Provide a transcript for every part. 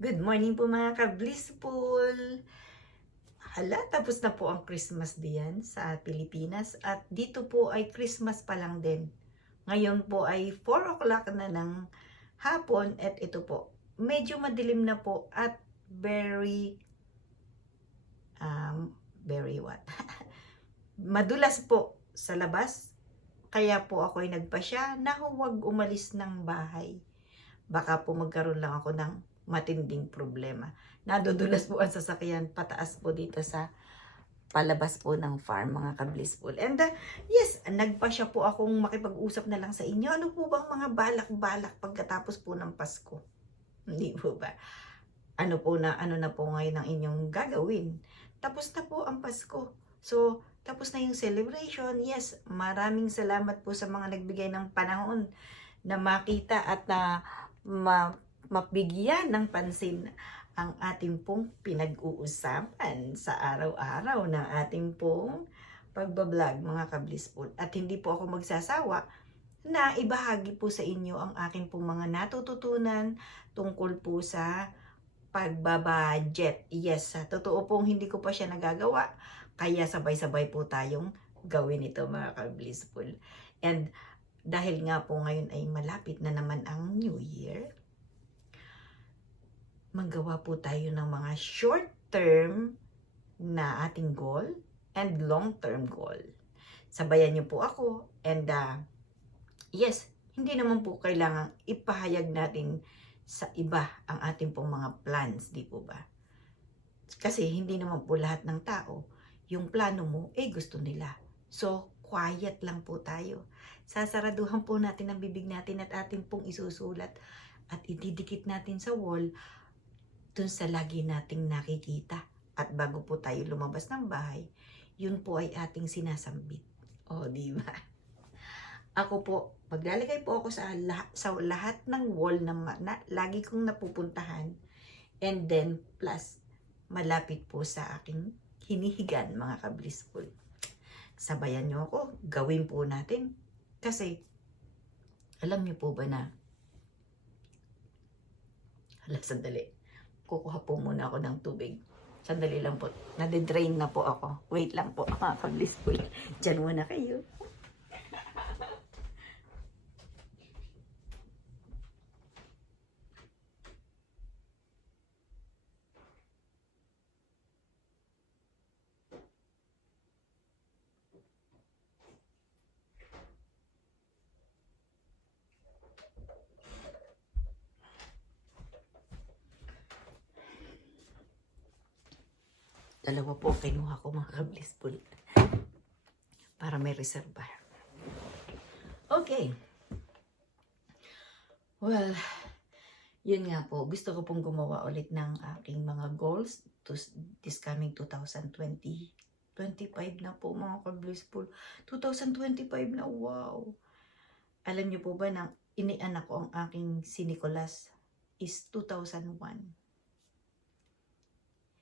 Good morning po mga ka-blissful! Hala, tapos na po ang Christmas diyan sa Pilipinas at dito po ay Christmas pa lang din. Ngayon po ay 4 o'clock na ng hapon at ito po, medyo madilim na po at very what? Madulas po sa labas. Kaya po ako ay nagpasya na huwag umalis ng bahay. Baka po magkaroon lang ako ng matinding problema. Nadudulas po ang sasakyan pataas po dito sa palabas po ng farm, mga ka-blissful. And yes, nagpasya po akong makipag-usap na lang sa inyo. Ano po bang mga balak-balak pagkatapos po ng Pasko? Hindi po ba? Ano na po ngayon ang inyong gagawin? Tapos na po ang Pasko. So, tapos na yung celebration. Yes, maraming salamat po sa mga nagbigay ng panahon na makita at na mabigyan ng pansin ang ating pong pinag-uusapan sa araw-araw ng ating pong pagbablog, mga ka-blissful. At hindi po ako magsasawa na ibahagi po sa inyo ang aking pong mga natututunan tungkol po sa pagbabudget. Yes, totoo pong hindi ko pa siya nagagawa. Kaya sabay-sabay po tayong gawin ito, mga ka-blissful. And dahil nga po ngayon ay malapit na naman ang New Year, magawa po tayo ng mga short-term na ating goal and long-term goal. Sabayan niyo po ako and yes, hindi naman po kailangan ipahayag natin sa iba ang ating pong mga plans, di po ba? Kasi hindi naman po lahat ng tao, yung plano mo, gusto nila. So, quiet lang po tayo. Sasaraduhan po natin ang bibig natin at ating pong isusulat at ididikit natin sa wall dun sa lagi nating nakikita. At bago po tayo lumabas ng bahay, yun po ay ating sinasambit. O, di ba? Ako po, maglalagay po ako sa lahat ng wall na lagi kong napupuntahan. And then, plus, malapit po sa aking hinihigan, mga ka-blissful. Sabayan nyo ako, gawin po natin. Kasi, alam nyo po ba na, sandali. Kukuha po muna ako ng tubig. Sandali lang po. Nade-drain na po ako. Wait lang po, mga ka-blissful. Diyan muna kayo. Dalawa po kinuha ko, mga ka-blissful. Para may reserva. Okay. Well, yun nga po. Gusto ko pong gumawa ulit ng aking mga goals to this coming 2025 na po, mga ka-blissful. 2025 na, wow. Alam niyo po ba na inianak ko ang aking si Nicolas is 2001.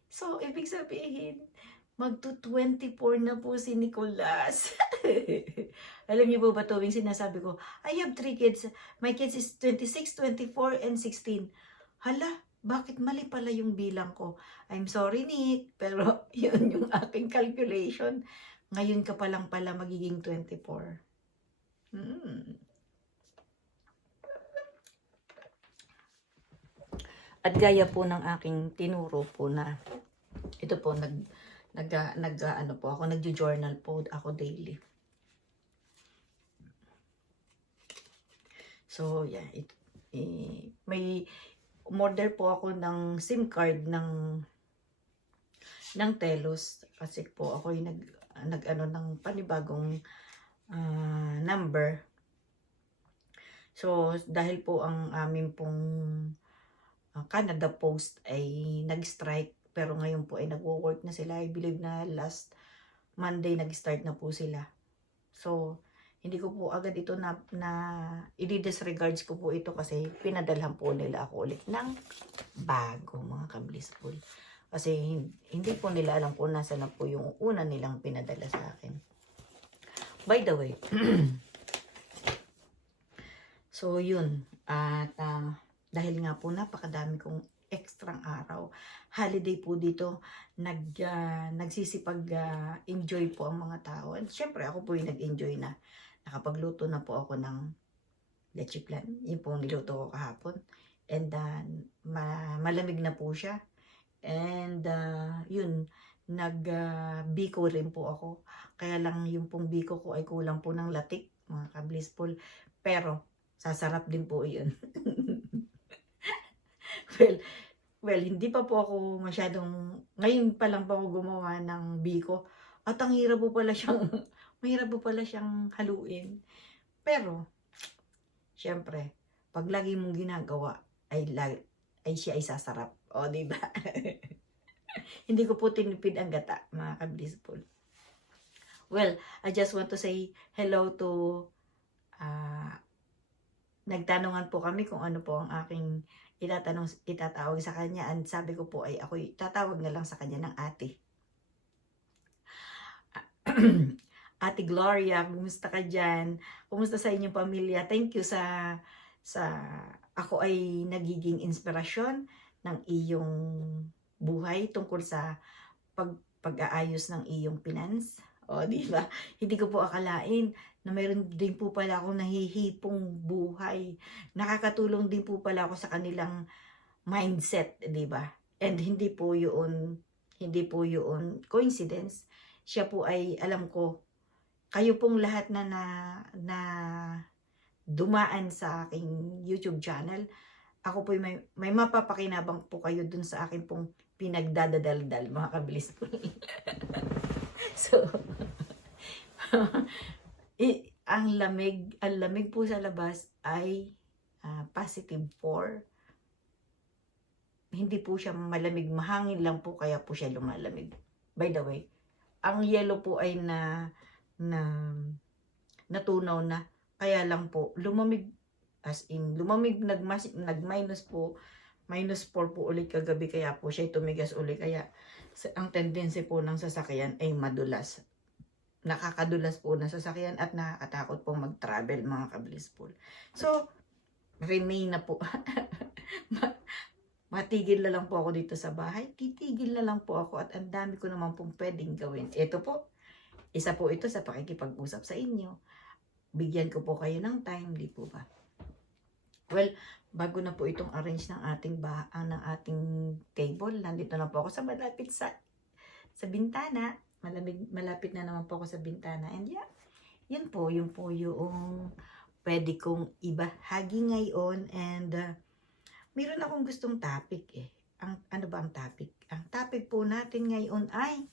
So, ibig sabihin, magto-24 na po si Nicolas. Alam niyo po ba tuwing sinasabi ko, I have 3 kids. My kids is 26, 24, and 16. Hala, bakit mali pala yung bilang ko? I'm sorry, Nick, pero yun yung aking calculation. Ngayon ka pa lang pala magiging 24. At gaya po ng aking tinuro po na ito po nagjo-journal po ako daily. So yeah, may order po ako ng SIM card ng Telos kasi po ako ay ng panibagong number. So dahil po ang amin pong Canada Post ay nag-strike, pero ngayon po ay nagwo-work na sila. I believe na last Monday nag-start na po sila. So, hindi ko po agad ito na i-disregards ko po ito kasi pinadalhan po nila ako ulit ng bago, mga ka-blissful. Kasi hindi po nila alam kung nasa na po yung una nilang pinadala sa akin. By the way, so yun, at Dahil nga po napakadami kong extrang araw. Holiday po dito, nagsisipag-enjoy po ang mga tao. And syempre ako po yung nag-enjoy na. Nakapagluto na po ako ng leche flan. Yun po ang niluto ko kahapon. And malamig na po siya. And yun, biko rin po ako. Kaya lang yung pong biko ko ay kulang po ng latik, mga ka-blissful. Pero sasarap din po yun. Well, hindi pa po ako masyadong, ngayon pa lang po ako gumawa ng biko. At ang hirap po pala siyang, mahirap po pala siyang haluin. Pero, syempre, pag lagi mong ginagawa, ay siya ay sasarap. O, diba? Hindi ko po tinipid ang gata, mga ka-blissful. Well, I just want to say hello to, nagtanungan po kami kung ano po ang aking itatawag sa kanya. And sabi ko po ay ako tatawag na lang sa kanya ng ate. Ate Gloria, kumusta ka dyan? Kumusta sa inyong pamilya? Thank you sa ako ay nagiging inspirasyon ng iyong buhay tungkol sa pag-aayos ng iyong finance. O, di ba? Hindi ko po akalain na mayroon din po pala akong nahihipong buhay. Nakakatulong din po pala ako sa kanilang mindset, di ba? And hindi po yun coincidence. Siya po ay, alam ko, kayo pong lahat na dumaan sa aking YouTube channel, ako po may mapapakinabang po kayo dun sa akin pong pinagdadadaldal, mga kabilis po. So, ang lamig po sa labas ay positive 4. Hindi po siya malamig, mahangin lang po kaya po siya lumalamig. By the way, ang yellow po ay natunaw na, kaya lang po lumamig, as in lumamig, nag-minus po, -4 po ulit kagabi, kaya po siya tumigas ulit. Kaya ang tendency po ng sasakyan ay madulas. Nakakadulas po ng sasakyan at nakakatakot po mag-travel, mga ka-blissful. So, remain na po. Matigil na lang po ako dito sa bahay. Titigil na lang po ako at ang dami ko naman pong pwedeng gawin. Ito po, isa po ito sa pakikipag-usap sa inyo. Bigyan ko po kayo ng time, di po ba? Well, bago na po itong arrange ng ating table, nandito na po ako sa malapit sa bintana. Malapit na naman po ako sa bintana. And yeah, yun po yung pwede kong ibahagi ngayon. And meron akong gustong topic eh. Ano ba ang topic? Ang topic po natin ngayon ay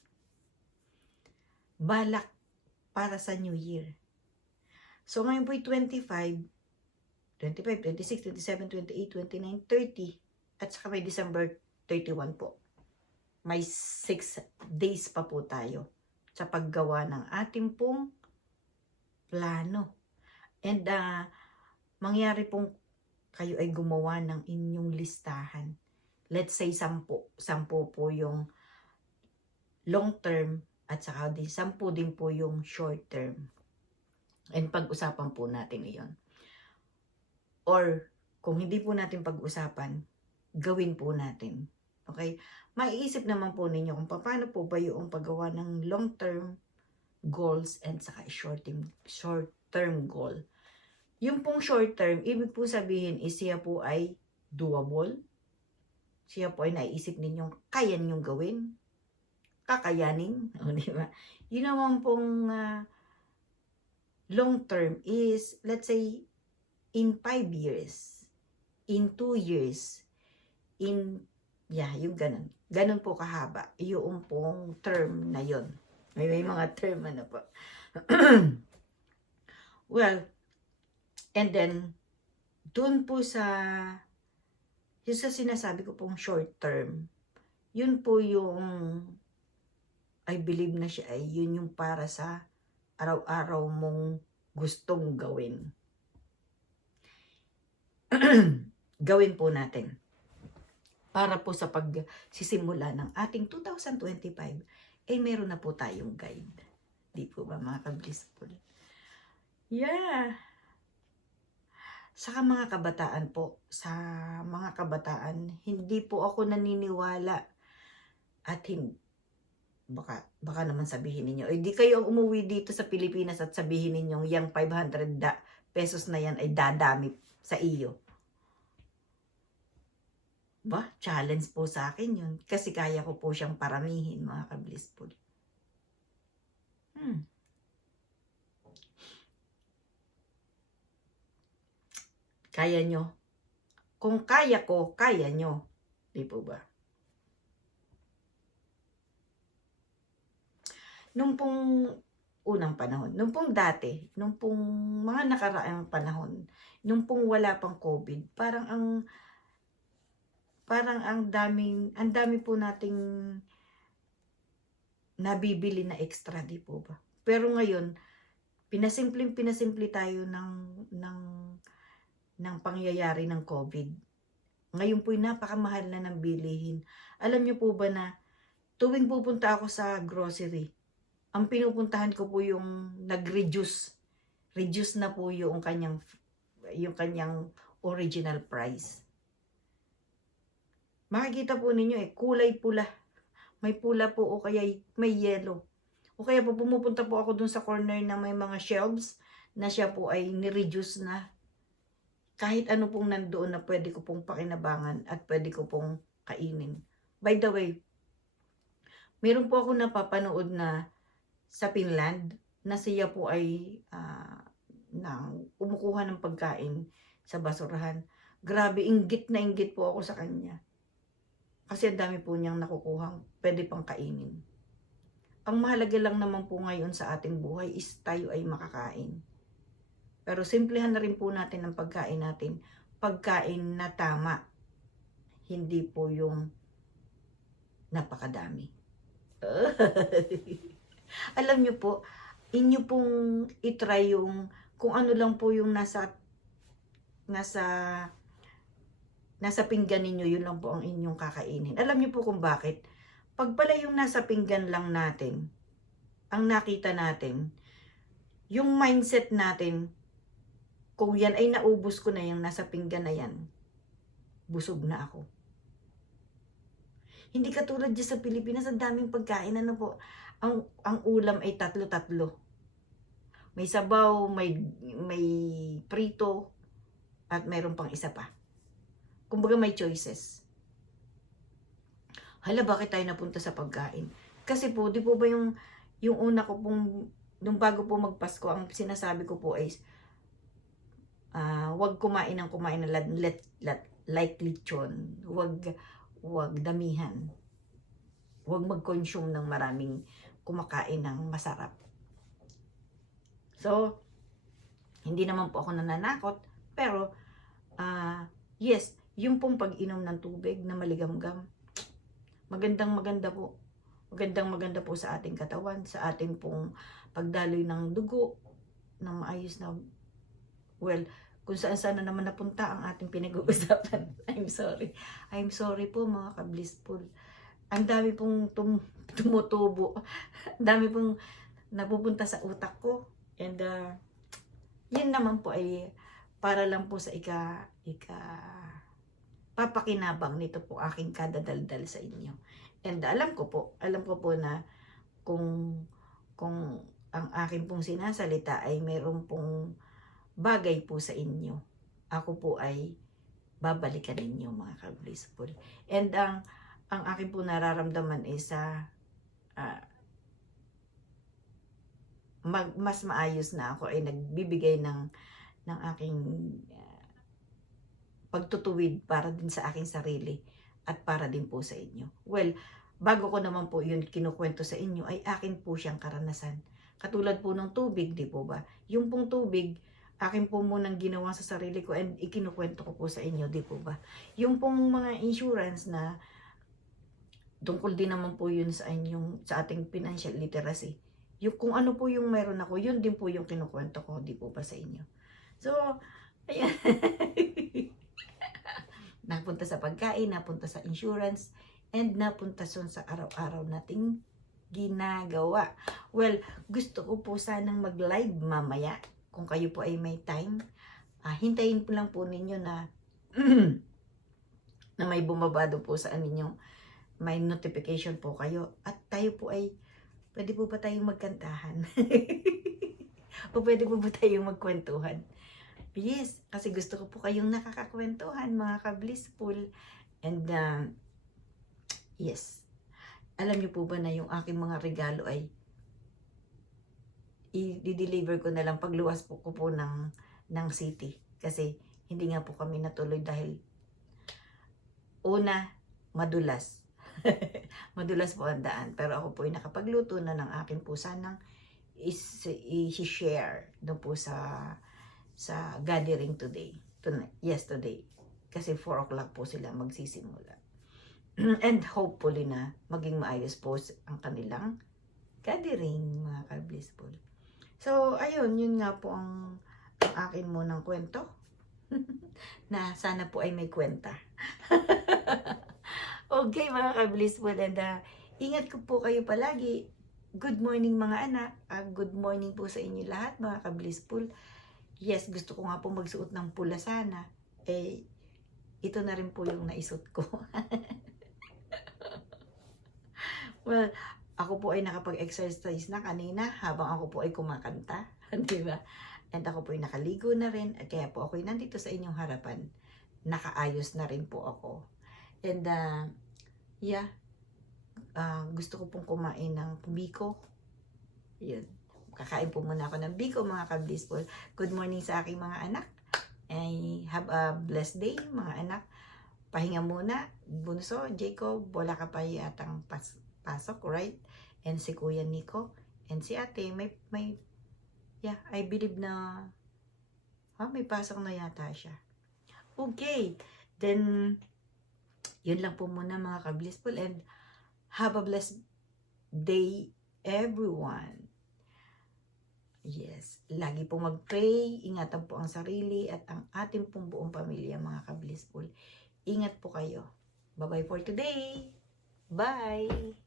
balak para sa New Year. So ngayon po ay 25, 26, 27, 28, 29, 30, at saka may December 31 po. May 6 days pa po tayo sa paggawa ng ating pong plano. And mangyari pong kayo ay gumawa ng inyong listahan. Let's say 10 po yung long term at saka 10 din po yung short term. And pag-usapan po natin iyon. Or kung hindi po natin pag-usapan, gawin po natin. Okay? Maiisip naman po ninyo kung paano po ba yung paggawa ng long-term goals and saka short-term goal. Yung pong short-term, ibig po sabihin is siya po ay doable. Siya po ay naiisip ninyong kaya ninyong gawin. Kakayanin. O, di ba? Yun naman pong long-term is, let's say, in 5 years, in 2 years, yung ganun. Ganun po kahaba. Yung pong term na yon. May mga term ano po. Well, and then, dun po yung sa sinasabi ko pong short term, yun po yung, I believe na siya ay yun yung para sa araw-araw mong gustong gawin. Gawin po natin para po sa pagsisimula ng ating 2025 meron na po tayong guide, di po ba, mga ka-blissful? Yeah, Saka mga kabataan po, sa mga kabataan, hindi po ako naniniwala at baka naman sabihin ninyo, di kayo umuwi dito sa Pilipinas at sabihin ninyo, yung 500 pesos na yan ay dadami sa iyo. Challenge po sa akin yun. Kasi kaya ko po siyang paramihin, mga ka-blissful. Kaya nyo. Kung kaya ko, kaya nyo. Di po ba? Nung pong unang panahon, nung pong dati, nung pong mga nakaraang panahon, nung pong wala pang COVID, parang ang dami po nating nabibili na extra, di po ba? Pero ngayon, pinasimple tayo ng pangyayari ng COVID. Ngayon po'y napakamahal na ng bilihin. Alam niyo po ba na tuwing pupunta ako sa grocery, ang pinupuntahan ko po yung nag-reduce. Reduce na po yung kanyang original price. Makikita po ninyo kulay pula. May pula po o kaya may yellow. O kaya po pumupunta po ako dun sa corner na may mga shelves na siya po ay ni-reduce na. Kahit ano pong nandoon na pwede ko pong pakinabangan at pwede ko pong kainin. By the way, meron po ako napapanood na sa Finland na siya po ay kumukuha ng pagkain sa basurahan. Grabe, inggit na inggit po ako sa kanya. Kasi ang dami po niyang nakukuhang pwede pang kainin. Ang mahalaga lang naman po ngayon sa ating buhay is tayo ay makakain. Pero simplihan na rin po natin ang pagkain natin. Pagkain na tama. Hindi po yung napakadami. Alam nyo po, inyo pong itry yung kung ano lang po yung nasa pinggan ninyo, yun lang po ang inyong kakainin. Alam nyo po kung bakit? Pag pala yung nasa pinggan lang natin, ang nakita natin, yung mindset natin, kung yan ay naubos ko na yung nasa pinggan na yan, busog na ako. Hindi katulad dyan sa Pilipinas, ang daming pagkain, ano po, ang ulam ay tatlo-tatlo. May sabaw, may prito, at mayroon pang isa pa. Kumbaga may choices. Hala, bakit tayo napunta sa pagkain? Kasi po, di po ba yung una ko pong, nung bago po magpasko, ang sinasabi ko po ay, wag kumain ng like lechon. Wag damihan. Wag mag-consume ng maraming kumakain ng masarap. So, hindi naman po ako nananakot, pero yes, yung pong pag-inom ng tubig na maligamgam, maganda po. Maganda po sa ating katawan, sa ating pong pagdaloy ng dugo, ng maayos na, kung saan na naman napunta ang ating pinag-uusapan. I'm sorry po mga ka-blissful. Ang dami pong tumutubo. Ang dami pong napupunta sa utak ko. And yun naman po ay para lang po sa papakinabang nito po aking kadadaldal sa inyo. And alam ko po na kung ang akin pong sinasalita ay meron pong bagay po sa inyo, ako po ay babalikan ninyo mga ka-blissful. And ang akin po nararamdaman is mas maayos na ako ay nagbibigay ng aking pagtutuwid para din sa aking sarili at para din po sa inyo. Bago ko naman po yun kinukwento sa inyo, ay akin po siyang karanasan. Katulad po ng tubig, di po ba? Yung pong tubig, akin po munang ginawa sa sarili ko and ikinukwento ko po sa inyo, di po ba? Yung pong mga insurance na tungkol din naman po yun sa ating financial literacy. Yung kung ano po yung meron ako, yun din po yung kinukwento ko, di po ba sa inyo? So, ayan. Napunta sa pagkain, napunta sa insurance, and napunta sa araw-araw nating ginagawa. Gusto ko po sanang mag-live mamaya. Kung kayo po ay may time, hintayin po lang po ninyo na na may bumabado po sa ninyong may notification po kayo at tayo po ay pwede po ba tayong magkantahan? O pwede po ba tayong magkwentuhan? Yes, kasi gusto ko po kayong nakakakwentuhan mga ka-blissful. And yes, alam niyo po ba na yung aking mga regalo ay i-deliver ko na lang pagluwas po ko po ng city. Kasi hindi nga po kami natuloy dahil una, madulas. Madulas po ang daan. Pero ako po ay nakapagluto na ng akin po sanang i-share doon po sa gathering today. Yesterday. Kasi 4 o'clock po sila magsisimula. And hopefully na maging maayos po ang kanilang gathering, mga ka-blissful. So, ayun, yun nga po ang akin munang kwento. Na sana po ay may kwenta. Okay, mga ka-blissful, and ingat ko po kayo palagi. Good morning mga anak. Good morning po sa inyo lahat, mga ka-blissful. Yes, gusto ko nga po magsuot ng pula sana. Ito na rin po yung naisuot ko. Well, ako po ay nakapag-exercise na kanina habang ako po ay kumakanta. Diba? And ako po ay nakaligo na rin. Kaya po ako ay nandito sa inyong harapan. Nakaayos na rin po ako. And yeah, gusto ko pong kumain ng biko. Yun. Kakain po muna ako ng biko, mga ka-blissful. Good morning sa aking mga anak. Have a blessed day, mga anak. Pahinga muna. Bunso, Jacob, wala ka pa yatang pasok, right? And si Kuya Nico. And si ate, yeah, I believe na may pasok na yata siya. Okay. Then, yun lang po muna, mga ka-blissful. And have a blessed day, everyone. Yes, lagi po mag-pray, ingatan po ang sarili at ang ating pong buong pamilya, mga ka-blissful. Ingat po kayo. Bye-bye for today. Bye!